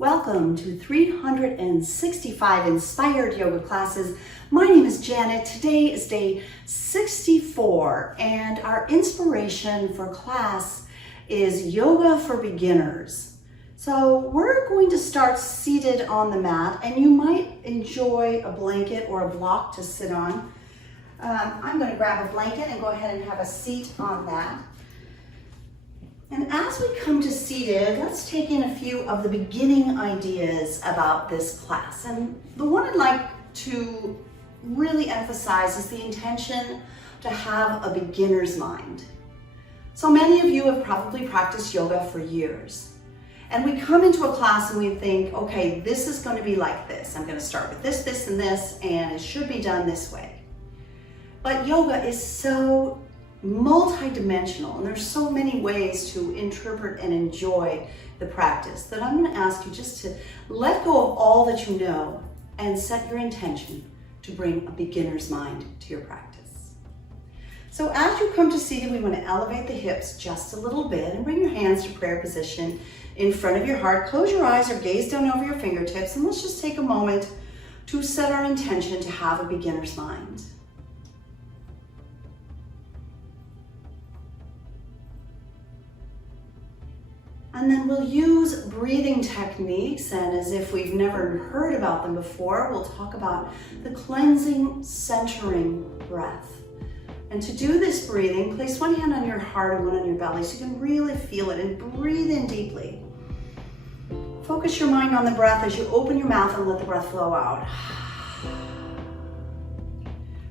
Welcome to 365 Inspired Yoga Classes. My name is Janet. Today is day 64 and our inspiration for class is Yoga for Beginners. So we're going to start seated on the mat, and you might enjoy a blanket or a block to sit on. I'm going to grab a blanket and go ahead and have a seat on that. And as we come to seated, let's take in a few of the beginning ideas about this class. And the one I'd like to really emphasize is the intention to have a beginner's mind. So many of you have probably practiced yoga for years. And we come into a class and we think, okay, this is going to be like this. I'm going to start with this, this, and this, and it should be done this way. But yoga is so multi-dimensional, and there's so many ways to interpret and enjoy the practice that I'm going to ask you just to let go of all that you know and set your intention to bring a beginner's mind to your practice. So as you come to seated, we want to elevate the hips just a little bit and bring your hands to prayer position in front of your heart. Close your eyes or gaze down over your fingertips, and let's just take a moment to set our intention to have a beginner's mind. And then we'll use breathing techniques, and as if we've never heard about them before, we'll talk about the cleansing, centering breath. And to do this breathing, place one hand on your heart and one on your belly so you can really feel it, and breathe in deeply. Focus your mind on the breath as you open your mouth and let the breath flow out.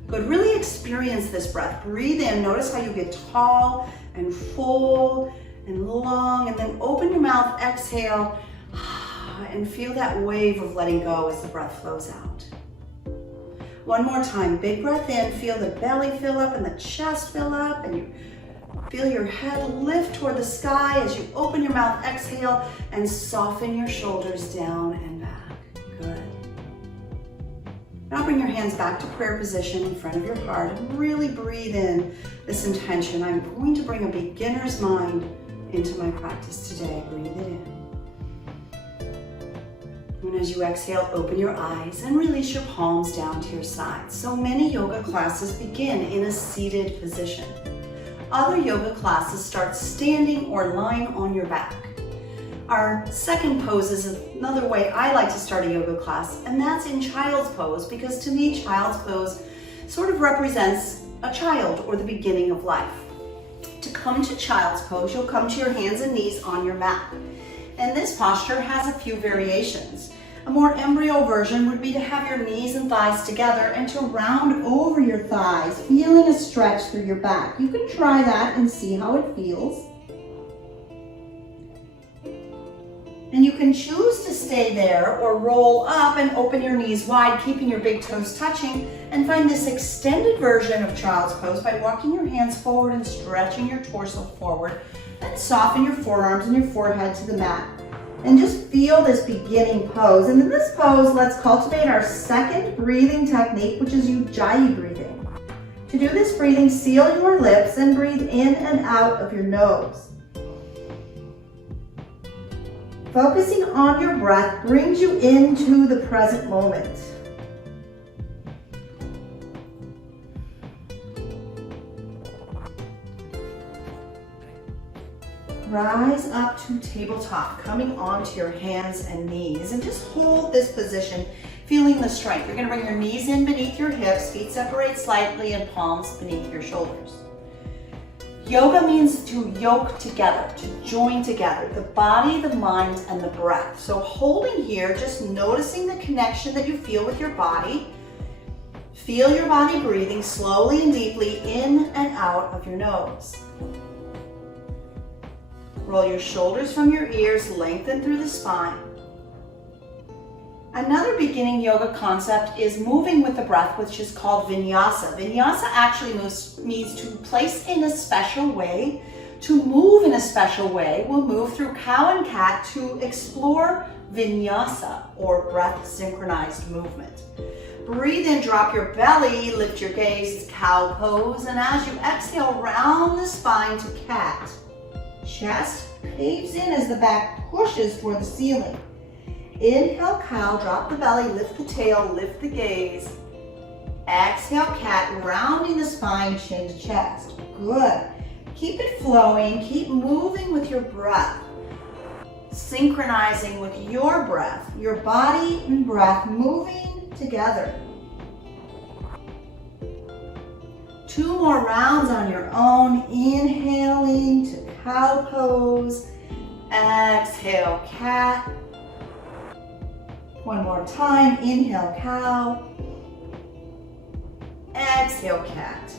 Good, really experience this breath. Breathe in, notice how you get tall and full and long, and then open your mouth, exhale, and feel that wave of letting go as the breath flows out. One more time, big breath in, feel the belly fill up and the chest fill up, and you feel your head lift toward the sky as you open your mouth, exhale, and soften your shoulders down and back. Good. Now bring your hands back to prayer position in front of your heart and really breathe in this intention. I'm going to bring a beginner's mind into my practice today. Breathe it in. And as you exhale, open your eyes and release your palms down to your sides. So many yoga classes begin in a seated position. Other yoga classes start standing or lying on your back. Our second pose is another way I like to start a yoga class, and that's in child's pose, because to me, child's pose sort of represents a child or the beginning of life. To come to child's pose, you'll come to your hands and knees on your mat. And this posture has a few variations. A more embryo version would be to have your knees and thighs together and to round over your thighs, feeling a stretch through your back. You can try that and see how it feels. And you can choose to stay there or roll up and open your knees wide, keeping your big toes touching, and find this extended version of child's pose by walking your hands forward and stretching your torso forward, and soften your forearms and your forehead to the mat. And just feel this beginning pose. And in this pose, let's cultivate our second breathing technique, which is Euge Breathing. To do this breathing, seal your lips and breathe in and out of your nose. Focusing on your breath brings you into the present moment. Rise up to tabletop, coming onto your hands and knees, and just hold this position, feeling the strength. You're going to bring your knees in beneath your hips, feet separate slightly, and palms beneath your shoulders. Yoga means to yoke together, to join together, the body, the mind, and the breath. So holding here, just noticing the connection that you feel with your body. Feel your body breathing slowly and deeply in and out of your nose. Roll your shoulders from your ears, lengthen through the spine. Another beginning yoga concept is moving with the breath, which is called vinyasa. Vinyasa actually means to place in a special way, to move in a special way. We'll move through cow and cat to explore vinyasa, or breath synchronized movement. Breathe in, drop your belly, lift your gaze, cow pose, and as you exhale, round the spine to cat. Chest caves in as the back pushes toward the ceiling. Inhale, cow, drop the belly, lift the tail, lift the gaze. Exhale, cat, rounding the spine, chin to chest. Good. Keep it flowing, keep moving with your breath. Synchronizing with your breath, your body and breath moving together. 2 more rounds on your own. Inhaling to cow pose. Exhale, cat. 1 more time. Inhale, cow. Exhale, cat.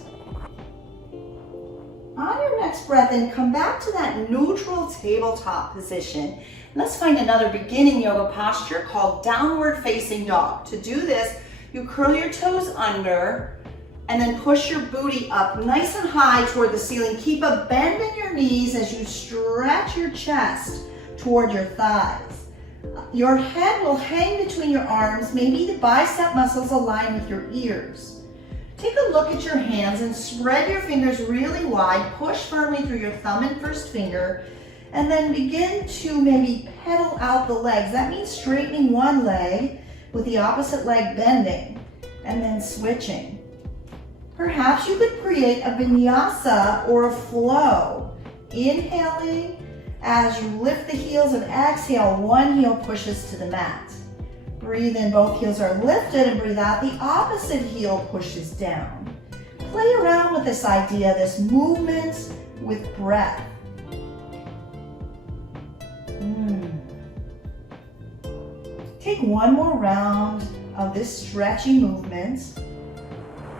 On your next breath in, come back to that neutral tabletop position. Let's find another beginning yoga posture called downward facing dog. To do this, you curl your toes under and then push your booty up nice and high toward the ceiling. Keep a bend in your knees as you stretch your chest toward your thighs. Your head will hang between your arms. Maybe the bicep muscles align with your ears. Take a look at your hands and spread your fingers really wide. Push firmly through your thumb and first finger, and then begin to maybe pedal out the legs. That means straightening one leg with the opposite leg bending, and then switching. Perhaps you could create a vinyasa or a flow. Inhaling as you lift the heels, and exhale, one heel pushes to the mat. Breathe in, both heels are lifted, and breathe out, the opposite heel pushes down. Play around with this idea, this movement with breath. Take 1 more round of this stretchy movement,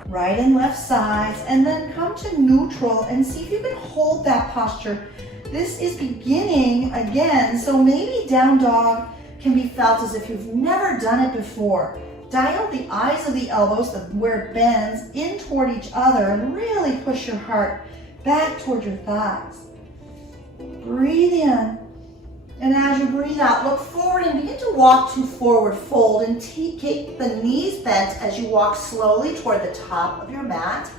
right and left sides, and then come to neutral and see if you can hold that posture. This is beginning again, so maybe down dog can be felt as if you've never done it before. Dial the eyes of the elbows, where it bends, in toward each other, and really push your heart back toward your thighs. Breathe in, and as you breathe out, look forward and begin to walk to forward fold, and keep the knees bent as you walk slowly toward the top of your mat.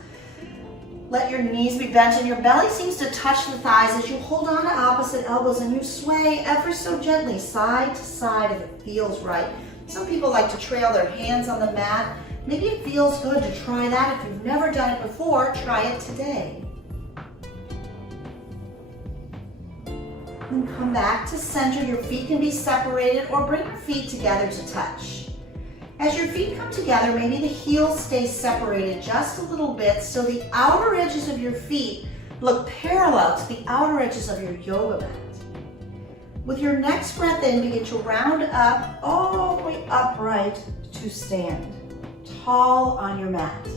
Let your knees be bent and your belly seems to touch the thighs as you hold on to opposite elbows and you sway ever so gently side to side if it feels right. Some people like to trail their hands on the mat. Maybe it feels good to try that. If you've never done it before, try it today. Then come back to center. Your feet can be separated or bring your feet together to touch. As your feet come together, maybe the heels stay separated just a little bit so the outer edges of your feet look parallel to the outer edges of your yoga mat. With your next breath in, begin to round up all the way upright to stand, tall on your mat.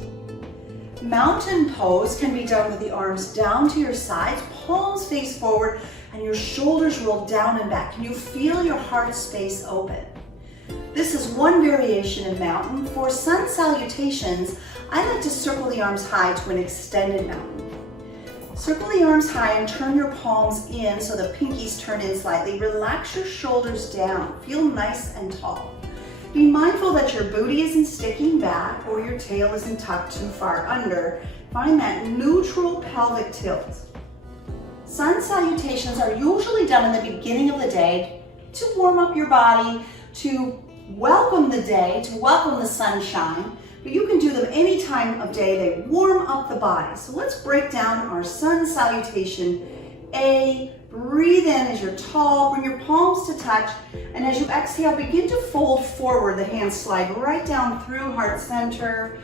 Mountain pose can be done with the arms down to your sides, palms face forward, and your shoulders roll down and back. Can you feel your heart space open? This is one variation in mountain. For sun salutations, I like to circle the arms high to an extended mountain. Circle the arms high and turn your palms in so the pinkies turn in slightly. Relax your shoulders down. Feel nice and tall. Be mindful that your booty isn't sticking back or your tail isn't tucked too far under. Find that neutral pelvic tilt. Sun salutations are usually done in the beginning of the day to warm up your body, to welcome the day, to welcome the sunshine, but you can do them any time of day. They warm up the body. So let's break down our sun salutation. A, breathe in as you're tall, bring your palms to touch, and as you exhale, begin to fold forward. The hands slide right down through heart center.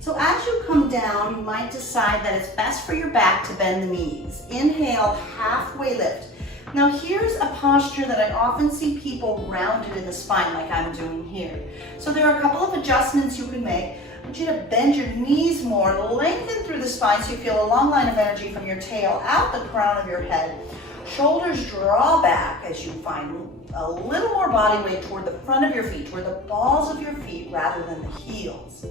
So as you come down, you might decide that it's best for your back to bend the knees. Inhale, halfway lift. Now here's a posture that I often see people rounded in the spine like I'm doing here. So there are a couple of adjustments you can make. I want you to bend your knees more, lengthen through the spine so you feel a long line of energy from your tail out the crown of your head. Shoulders draw back as you find a little more body weight toward the front of your feet, toward the balls of your feet rather than the heels.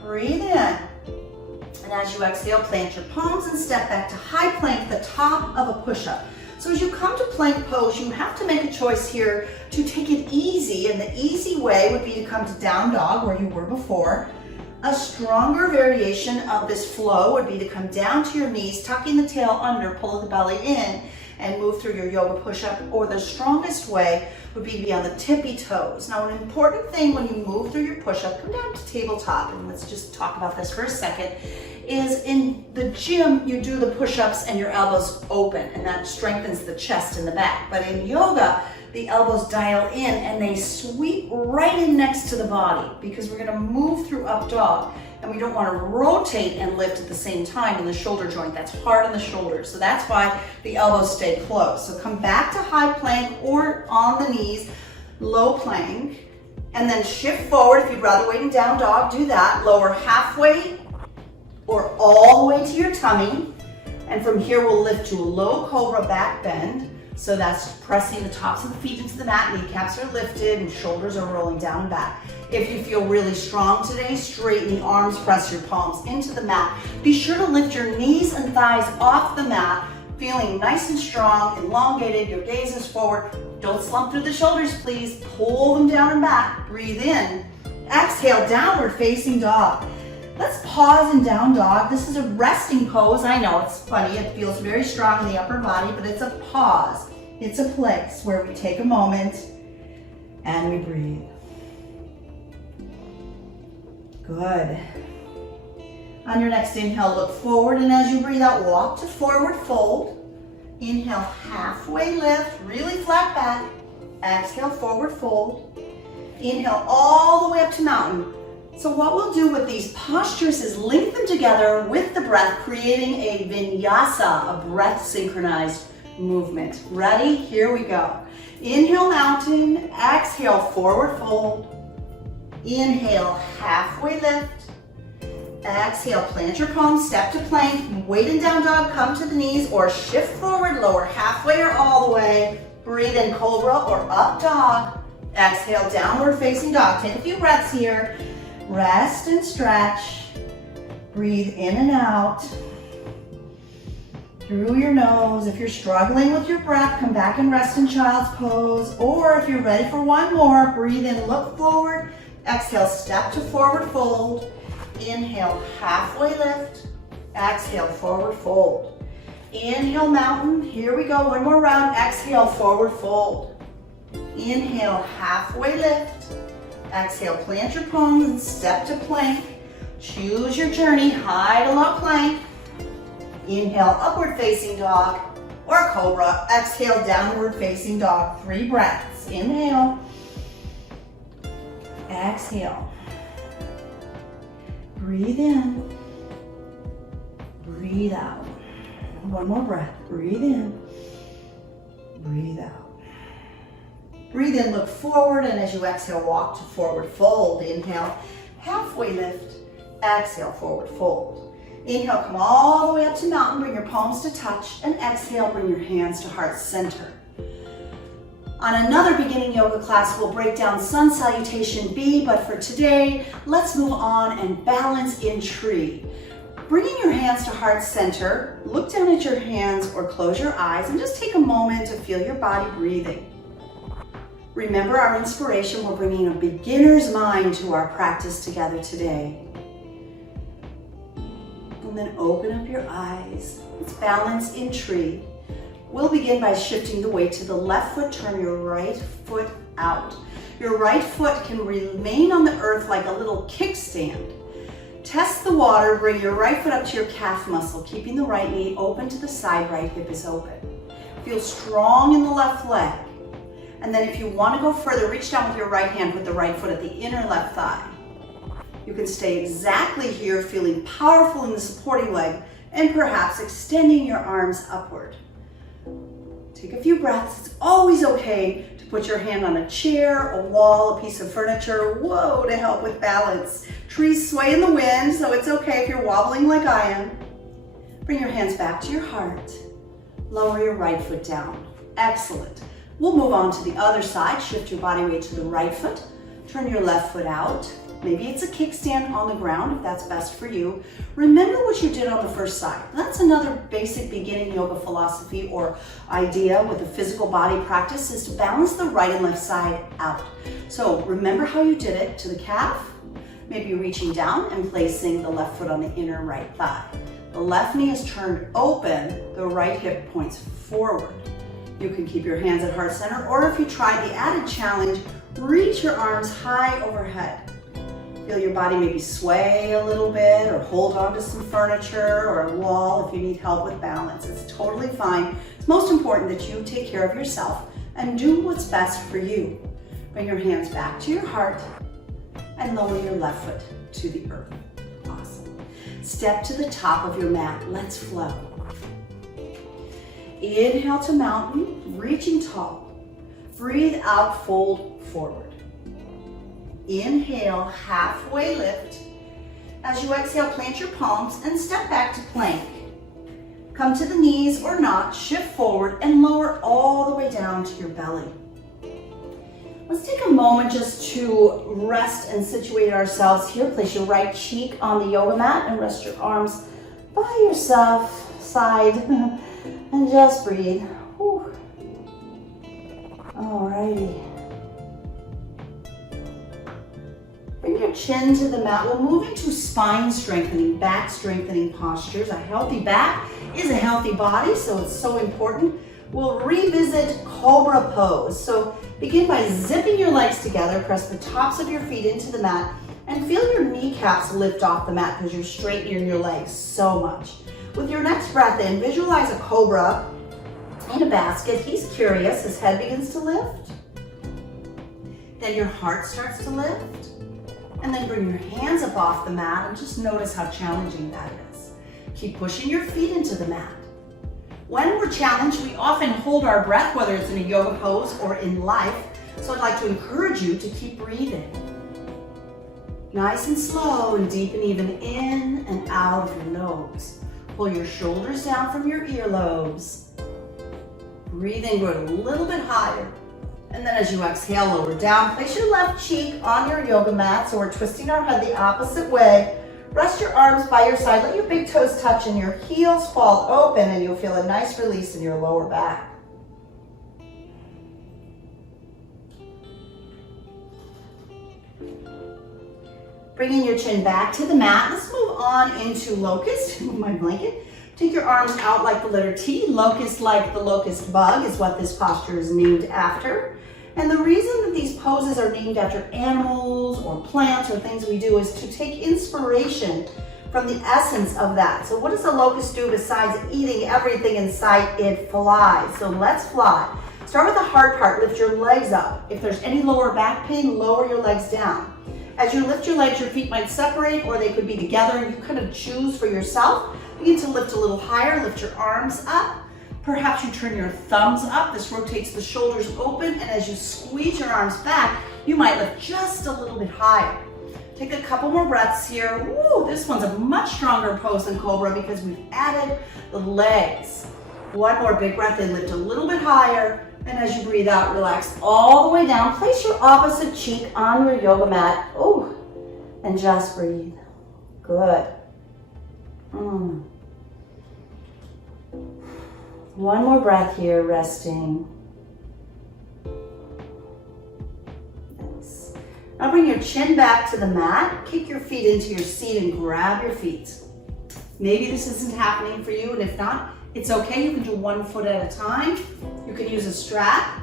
Breathe in. And as you exhale, plant your palms and step back to high plank, the top of a push-up. So as you come to plank pose, you have to make a choice here to take it easy, and the easy way would be to come to down dog where you were before. A stronger variation of this flow would be to come down to your knees, tucking the tail under, pull the belly in, and move through your yoga push-up. Or the strongest way would be to be on the tippy toes. Now, an important thing when you move through your push-up, come down to tabletop, and let's just talk about this for a second, is in the gym, you do the push-ups and your elbows open, and that strengthens the chest and the back. But in yoga, the elbows dial in and they sweep right in next to the body, because we're gonna move through up dog, and we don't wanna rotate and lift at the same time in the shoulder joint. That's hard on the shoulders. So that's why the elbows stay close. So come back to high plank or on the knees, low plank, and then shift forward. If you'd rather wait in down dog, do that. Lower halfway or all the way to your tummy. And from here, we'll lift to a low cobra back bend. So that's pressing the tops of the feet into the mat, kneecaps are lifted and shoulders are rolling down and back. If you feel really strong today, straighten the arms, press your palms into the mat. Be sure to lift your knees and thighs off the mat, feeling nice and strong, elongated, your gaze is forward. Don't slump through the shoulders, please. Pull them down and back. Breathe in. Exhale, downward facing dog. Let's pause in down dog. This is a resting pose. I know it's funny, it feels very strong in the upper body, but it's a pause. It's a place where we take a moment and we breathe. Good. On your next inhale, look forward, and as you breathe out, walk to forward fold. Inhale, halfway lift, really flat back. Exhale, forward fold. Inhale all the way up to mountain. So what we'll do with these postures is link them together with the breath, creating a vinyasa, a breath synchronized movement. Ready? Here we go. Inhale, mountain. Exhale, forward fold. Inhale, halfway lift. Exhale, plant your palms, step to plank. Weight in down dog, come to the knees or shift forward, lower halfway or all the way. Breathe in cobra or up dog. Exhale, downward facing dog. Take a few breaths here. Rest and stretch. Breathe in and out through your nose. If you're struggling with your breath, come back and rest in child's pose. Or if you're ready for one more, breathe in, look forward. Exhale, step to forward fold. Inhale, halfway lift. Exhale, forward fold. Inhale, mountain. Here we go, one more round. Exhale, forward fold. Inhale, halfway lift. Exhale, plant your palms and step to plank. Choose your journey, high to low plank. Inhale, upward facing dog or cobra. Exhale, downward facing dog. 3 breaths. Inhale. Exhale. Breathe in. Breathe out. One more breath. Breathe in. Breathe out. Breathe in, look forward, and as you exhale, walk to forward fold. Inhale, halfway lift. Exhale, forward fold. Inhale, come all the way up to mountain. Bring your palms to touch. And exhale, bring your hands to heart center. On another beginning yoga class, we'll break down Sun Salutation B, but for today, let's move on and balance in tree. Bringing your hands to heart center, look down at your hands or close your eyes and just take a moment to feel your body breathing. Remember our inspiration, we're bringing a beginner's mind to our practice together today. And then open up your eyes. Let's balance in tree. We'll begin by shifting the weight to the left foot. Turn your right foot out. Your right foot can remain on the earth like a little kickstand. Test the water, bring your right foot up to your calf muscle, keeping the right knee open to the side, right hip is open. Feel strong in the left leg. And then if you want to go further, reach down with your right hand, put the right foot at the inner left thigh. You can stay exactly here, feeling powerful in the supporting leg, and perhaps extending your arms upward. Take a few breaths. It's always okay to put your hand on a chair, a wall, a piece of furniture, whoa, to help with balance. Trees sway in the wind, so it's okay if you're wobbling like I am. Bring your hands back to your heart. Lower your right foot down. Excellent. We'll move on to the other side. Shift your body weight to the right foot. Turn your left foot out. Maybe it's a kickstand on the ground if that's best for you. Remember what you did on the first side. That's another basic beginning yoga philosophy or idea with a physical body practice is to balance the right and left side out. So remember how you did it to the calf. Maybe reaching down and placing the left foot on the inner right thigh. The left knee is turned open, the right hip points forward. You can keep your hands at heart center, or if you try the added challenge, reach your arms high overhead. Feel your body maybe sway a little bit, or hold on to some furniture or a wall if you need help with balance. It's totally fine. It's most important that you take care of yourself and do what's best for you. Bring your hands back to your heart and lower your left foot to the earth. Awesome. Step to the top of your mat. Let's flow. Inhale to mountain, reaching tall. Breathe out, fold forward. Inhale, halfway lift. As you exhale, plant your palms and step back to plank. Come to the knees or not, shift forward and lower all the way down to your belly. Let's take a moment just to rest and situate ourselves here. Place your right cheek on the yoga mat and rest your arms by yourself, side, and just breathe. Whew. Alrighty. Bring your chin to the mat. We'll move into spine strengthening, back strengthening postures. A healthy back is a healthy body, so it's so important. We'll revisit Cobra Pose. So begin by zipping your legs together, press the tops of your feet into the mat, and feel your kneecaps lift off the mat because you're straightening your legs so much. With your next breath in, visualize a cobra in a basket. He's curious, his head begins to lift. Then your heart starts to lift. And then bring your hands up off the mat and just notice how challenging that is. Keep pushing your feet into the mat. When we're challenged, we often hold our breath, whether it's in a yoga pose or in life. So I'd like to encourage you to keep breathing. Nice and slow and deep and even in and out of your nose. Pull your shoulders down from your earlobes. Breathe in, go a little bit higher. And then as you exhale, lower down. Place your left cheek on your yoga mat. So we're twisting our head the opposite way. Rest your arms by your side. Let your big toes touch and your heels fall open, and you'll feel a nice release in your lower back. Bringing your chin back to the mat. Let's move on into locust. Move my blanket. Take your arms out like the letter T. Locust like the locust bug is what this posture is named after. And the reason that these poses are named after animals or plants or things we do is to take inspiration from the essence of that. So what does a locust do besides eating everything in sight? It flies. So let's fly. Start with the hard part. Lift your legs up. If there's any lower back pain, lower your legs down. As you lift your legs, your feet might separate or they could be together, and you kind of choose for yourself. Begin to lift a little higher. Lift your arms up. Perhaps you turn your thumbs up. This rotates the shoulders open, and as you squeeze your arms back, you might lift just a little bit higher. Take a couple more breaths here. Woo, this one's a much stronger pose than Cobra because we've added the legs. One more big breath in, lift a little bit higher, and as you breathe out, relax all the way down. Place your opposite cheek on your yoga mat. Ooh, and just breathe. Good. One more breath here, resting. Nice. Now bring your chin back to the mat. Kick your feet into your seat and grab your feet. Maybe this isn't happening for you, and if not, it's okay. You can do one foot at a time. You can use a strap.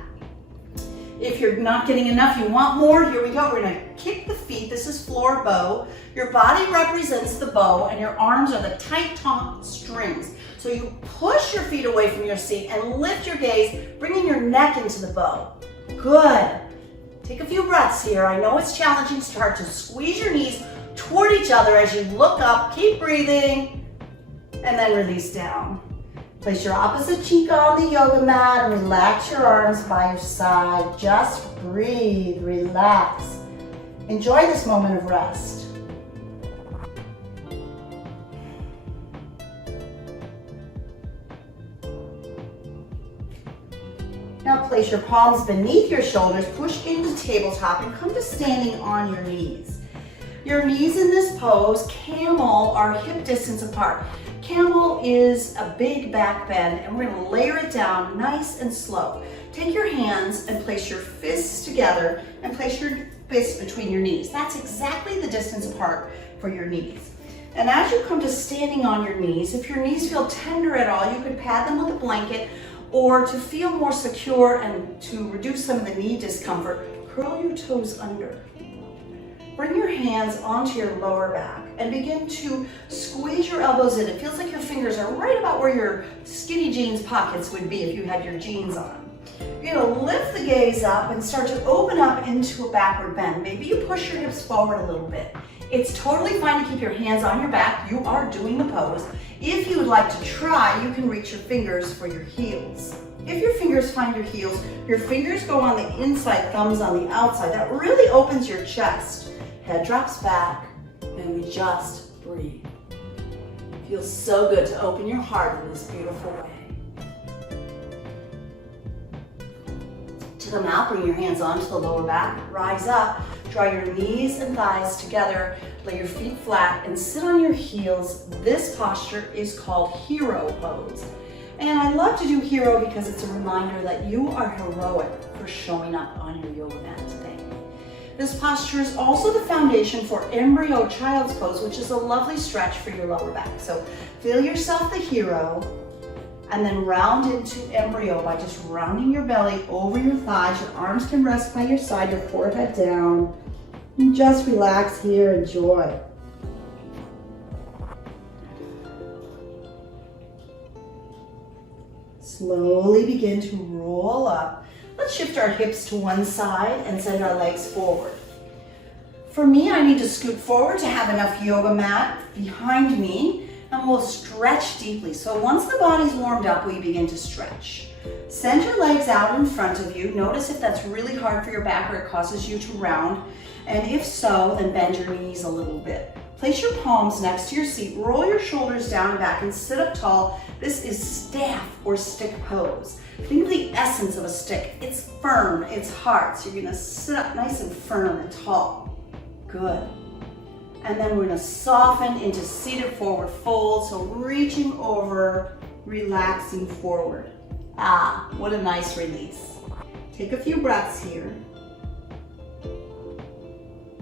If you're not getting enough, you want more, here we go. We're gonna kick the feet. This is floor bow. Your body represents the bow, and your arms are the tight, taut strings. So you push your feet away from your seat and lift your gaze, bringing your neck into the bow. Good. Take a few breaths here. I know it's challenging. Start to squeeze your knees toward each other as you look up. Keep breathing, and then release down. Place your opposite cheek on the yoga mat and relax your arms by your side. Just breathe, relax. Enjoy this moment of rest. Now place your palms beneath your shoulders, push into tabletop, and come to standing on your knees. Your knees in this pose, camel, are hip distance apart. Camel is a big back bend, and we're going to layer it down nice and slow. Take your hands and place your fists together and place your fists between your knees. That's exactly the distance apart for your knees. And as you come to standing on your knees, if your knees feel tender at all, you could pad them with a blanket, Or to feel more secure and to reduce some of the knee discomfort, curl your toes under. Bring your hands onto your lower back and begin to squeeze your elbows in. It feels like your fingers are right about where your skinny jeans pockets would be if you had your jeans on. You're gonna lift the gaze up and start to open up into a backward bend. Maybe you push your hips forward a little bit. It's totally fine to keep your hands on your back. You are doing the pose. If you would like to try, you can reach your fingers for your heels. If your fingers find your heels, your fingers go on the inside, thumbs on the outside. That really opens your chest. Head drops back, and we just breathe. Feels so good to open your heart in this beautiful way. To come out, bring your hands onto the lower back, rise up, draw your knees and thighs together, lay your feet flat, and sit on your heels. This posture is called hero pose. And I love to do hero because it's a reminder that you are heroic for showing up on your yoga mat today. This posture is also the foundation for embryo child's pose, which is a lovely stretch for your lower back. So feel yourself the hero and then round into embryo by just rounding your belly over your thighs. Your arms can rest by your side, your forehead down. And just relax here, enjoy. Slowly begin to roll up. Let's shift our hips to one side and send our legs forward. For me, I need to scoot forward to have enough yoga mat behind me, and we'll stretch deeply. So once the body's warmed up, we begin to stretch. Send your legs out in front of you. Notice if that's really hard for your back or it causes you to round. And if so, then bend your knees a little bit. Place your palms next to your seat, roll your shoulders down and back, and sit up tall. This is staff or stick pose. Think of the essence of a stick. It's firm, it's hard, so you're gonna sit up nice and firm and tall. Good. And then we're gonna soften into seated forward fold, so reaching over, relaxing forward. Ah, what a nice release. Take a few breaths here.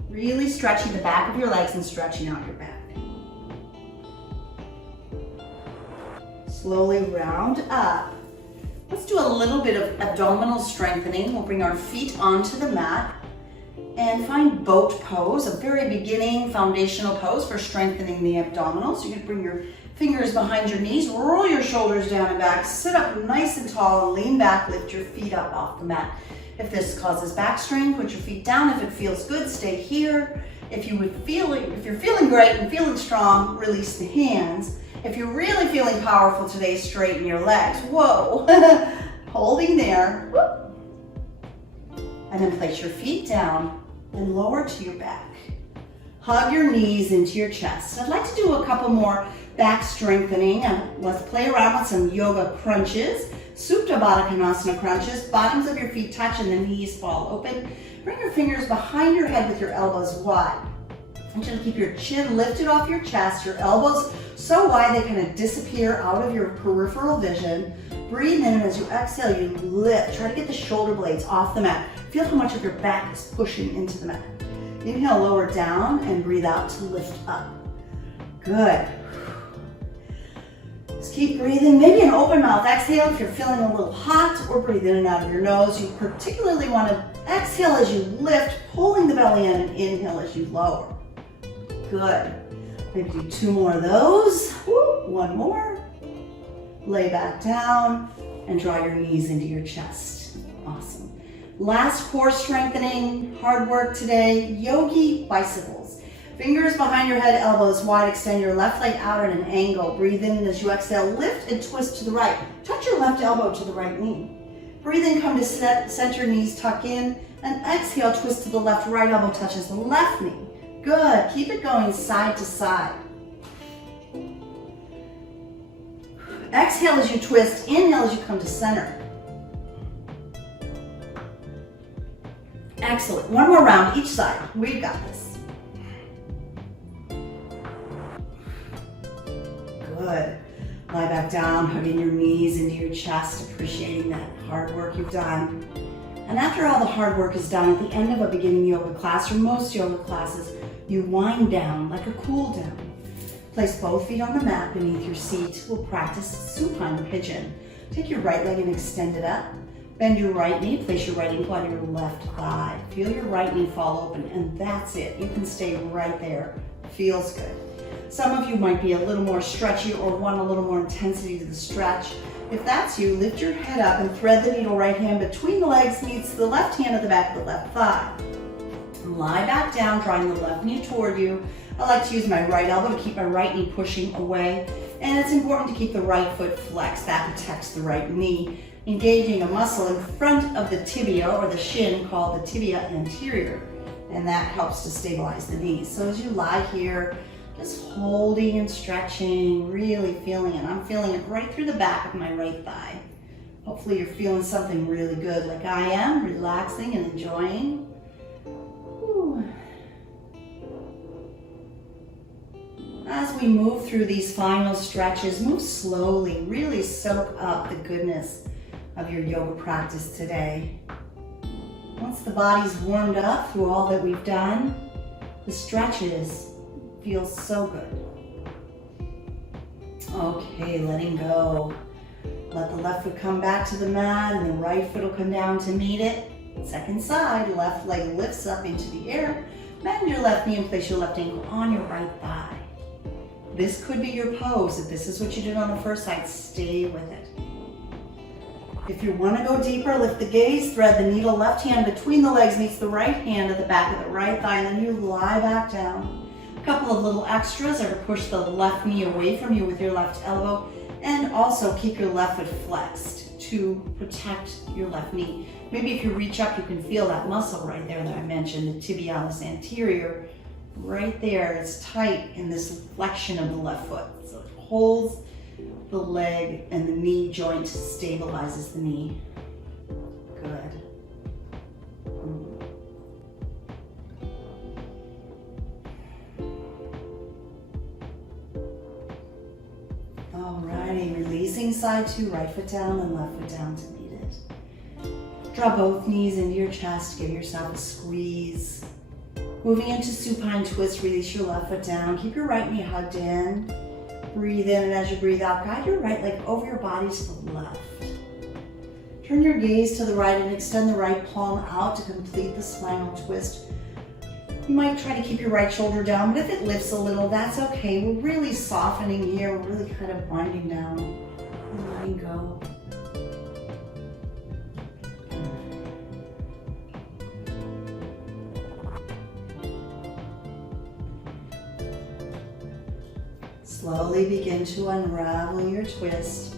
Really stretching the back of your legs and stretching out your back. Slowly round up. Let's do a little bit of abdominal strengthening. We'll bring our feet onto the mat and find boat pose, a very beginning foundational pose for strengthening the abdominals. You can bring your fingers behind your knees, roll your shoulders down and back, sit up nice and tall and lean back, lift your feet up off the mat. If this causes back strain, put your feet down. If it feels good, stay here. If you're feeling great and feeling strong, release the hands. If you're really feeling powerful today, straighten your legs. Whoa, holding there. And then place your feet down and lower to your back. Hug your knees into your chest. I'd like to do a couple more back strengthening. Let's play around with some yoga crunches. Supta Baddha Konasana crunches. Bottoms of your feet touch and the knees fall open. Bring your fingers behind your head with your elbows wide. I want you to keep your chin lifted off your chest, your elbows so wide they kind of disappear out of your peripheral vision. Breathe in, and as you exhale, you lift. Try to get the shoulder blades off the mat. Feel how much of your back is pushing into the mat. Inhale, lower down, and breathe out to lift up. Good. Just keep breathing, maybe an open mouth exhale if you're feeling a little hot, or breathe in and out of your nose. You particularly want to exhale as you lift, pulling the belly in, and inhale as you lower. Good. Maybe do two more of those. One more. Lay back down and draw your knees into your chest. Awesome. Last core strengthening, hard work today, Yogi Bicycles. Fingers behind your head, elbows wide, extend your left leg out at an angle. Breathe in as you exhale, lift and twist to the right. Touch your left elbow to the right knee. Breathe in, come to center, knees tuck in, and exhale, twist to the left, right elbow touches the left knee. Good, keep it going side to side. Exhale as you twist, inhale as you come to center. Excellent, one more round each side. We've got this. Good. Lie back down, hugging your knees into your chest, appreciating that hard work you've done. And after all the hard work is done, at the end of a beginning yoga class, or most yoga classes, you wind down like a cool down. Place both feet on the mat beneath your seat. We'll practice Supine Pigeon. Take your right leg and extend it up. Bend your right knee, place your right ankle on your left thigh. Feel your right knee fall open, and that's it. You can stay right there. Feels good. Some of you might be a little more stretchy or want a little more intensity to the stretch. If that's you, lift your head up and thread the needle right hand between the legs meets the left hand at the back of the left thigh. Lie back down, drawing the left knee toward you. I like to use my right elbow to keep my right knee pushing away. And it's important to keep the right foot flexed. That protects the right knee, engaging a muscle in front of the tibia or the shin called the tibia anterior. And that helps to stabilize the knees. So as you lie here, just holding and stretching, really feeling it. I'm feeling it right through the back of my right thigh. Hopefully you're feeling something really good like I am, relaxing and enjoying. Whew. As we move through these final stretches, move slowly, really soak up the goodness of your yoga practice today. Once the body's warmed up through all that we've done, the stretches feel so good. Okay, letting go. Let the left foot come back to the mat and the right foot will come down to meet it. Second side, left leg lifts up into the air. Bend your left knee and place your left ankle on your right thigh. This could be your pose. If this is what you did on the first side, stay with it. If you want to go deeper, lift the gaze, thread the needle, left hand between the legs meets the right hand at the back of the right thigh, and then you lie back down. A couple of little extras are to push the left knee away from you with your left elbow, and also keep your left foot flexed to protect your left knee. Maybe if you reach up, you can feel that muscle right there that I mentioned, the tibialis anterior. Right there, it's tight in this flexion of the left foot. So it holds the leg and the knee joint, stabilizes the knee. Good. Alrighty, releasing side two, right foot down and left foot down to meet it. Draw both knees into your chest, give yourself a squeeze. Moving into supine twist, release your left foot down. Keep your right knee hugged in. Breathe in, and as you breathe out, guide your right leg over your body to the left. Turn your gaze to the right and extend the right palm out to complete the spinal twist. You might try to keep your right shoulder down, but if it lifts a little, that's okay. We're really softening here. We're really kind of winding down and letting go. Slowly begin to unravel your twist.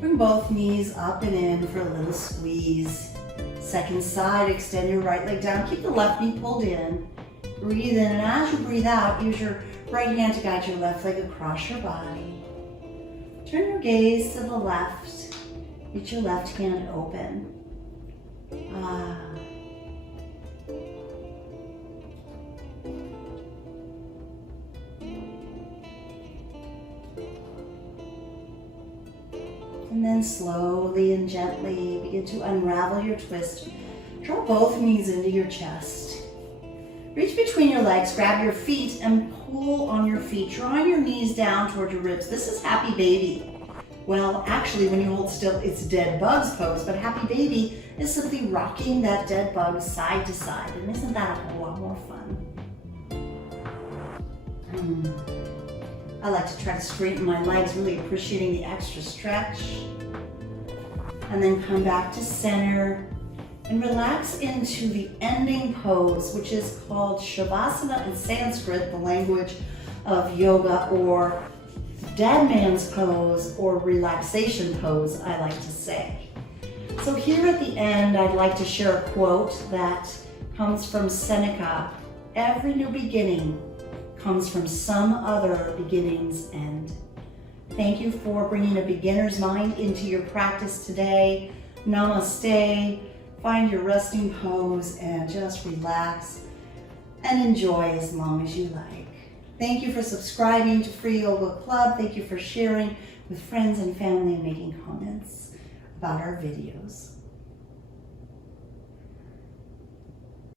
Bring both knees up and in for a little squeeze. Second side, extend your right leg down. Keep the left knee pulled in. Breathe in, and as you breathe out, use your right hand to guide your left leg across your body. Turn your gaze to the left. Get your left hand open. And then slowly and gently begin to unravel your twist. Draw both knees into your chest. Reach between your legs, grab your feet and pull on your feet, drawing your knees down toward your ribs. This is happy baby. Well, actually, when you hold still, it's dead bugs pose, but happy baby is simply rocking that dead bug side to side. And isn't that a whole lot more fun? I like to try to straighten my legs, really appreciating the extra stretch. And then come back to center and relax into the ending pose, which is called Shavasana in Sanskrit, the language of yoga, or dead man's pose, or relaxation pose, I like to say. So here at the end, I'd like to share a quote that comes from Seneca. Every new beginning comes from some other beginning's end. Thank you for bringing a beginner's mind into your practice today. Namaste. Find your resting pose and just relax and enjoy as long as you like. Thank you for subscribing to Free Yoga Club. Thank you for sharing with friends and family and making comments about our videos.